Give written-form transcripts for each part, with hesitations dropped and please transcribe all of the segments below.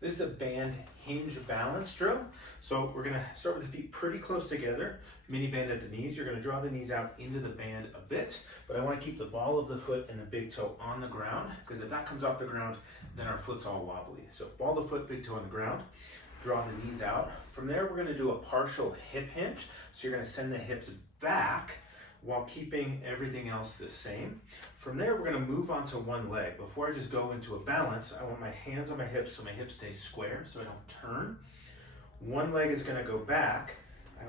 This is a band hinge balance drill. So we're gonna start with the feet pretty close together, mini band at the knees. You're gonna draw the knees out into the band a bit, but I wanna keep the ball of the foot and the big toe on the ground, because if that comes off the ground, then our foot's all wobbly. So ball of the foot, big toe on the ground, draw the knees out. From there, we're gonna do a partial hip hinge. So you're gonna send the hips back while keeping everything else the same. From there, we're gonna move on to one leg. Before I just go into a balance, I want my hands on my hips so my hips stay square so I don't turn. One leg is gonna go back. I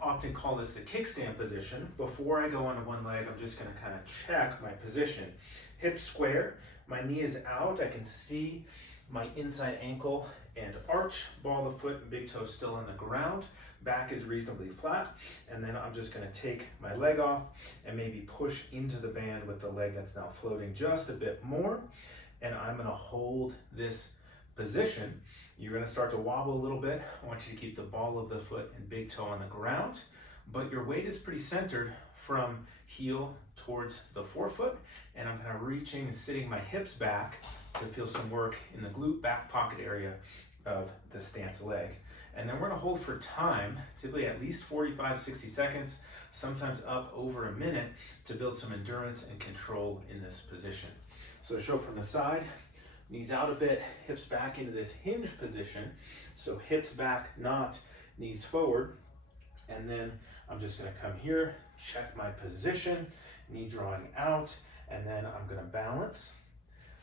often call this the kickstand position. Before I go onto one leg, I'm just gonna kind of check my position. Hips square, my knee is out. I can see my inside ankle and arch, ball of the foot and big toe still on the ground. Back is reasonably flat. And then I'm just gonna take my leg off and maybe push into the band with the leg that's now floating just a bit more. And I'm gonna hold this position. You're gonna start to wobble a little bit. I want you to keep the ball of the foot and big toe on the ground, but your weight is pretty centered from heel towards the forefoot. And I'm kind of reaching and sitting my hips back to feel some work in the glute back pocket area of the stance leg. And then we're gonna hold for time, typically at least 45, 60 seconds, sometimes up over a minute, to build some endurance and control in this position. So to show from the side, knees out a bit, hips back into this hinge position. So hips back, not knees forward. And then I'm just gonna come here, check my position, knee drawing out, and then I'm gonna balance,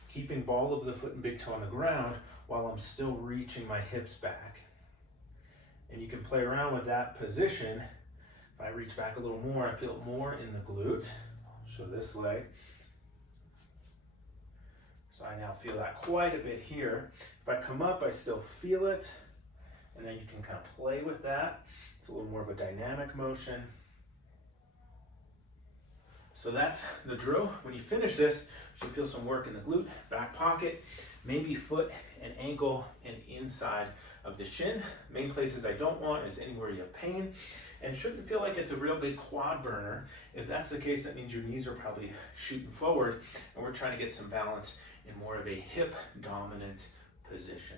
keeping ball of the foot and big toe on the ground while I'm still reaching my hips back. And you can play around with that position. If I reach back a little more, I feel it more in the glute. I'll show this leg. So I now feel that quite a bit here. If I come up, I still feel it. And then you can kind of play with that. It's a little more of a dynamic motion. So that's the drill. When you finish this, you should feel some work in the glute, back pocket, maybe foot and ankle and inside of the shin. Main places I don't want is anywhere you have pain, and shouldn't feel like it's a real big quad burner. If that's the case, that means your knees are probably shooting forward, and we're trying to get some balance in more of a hip dominant position.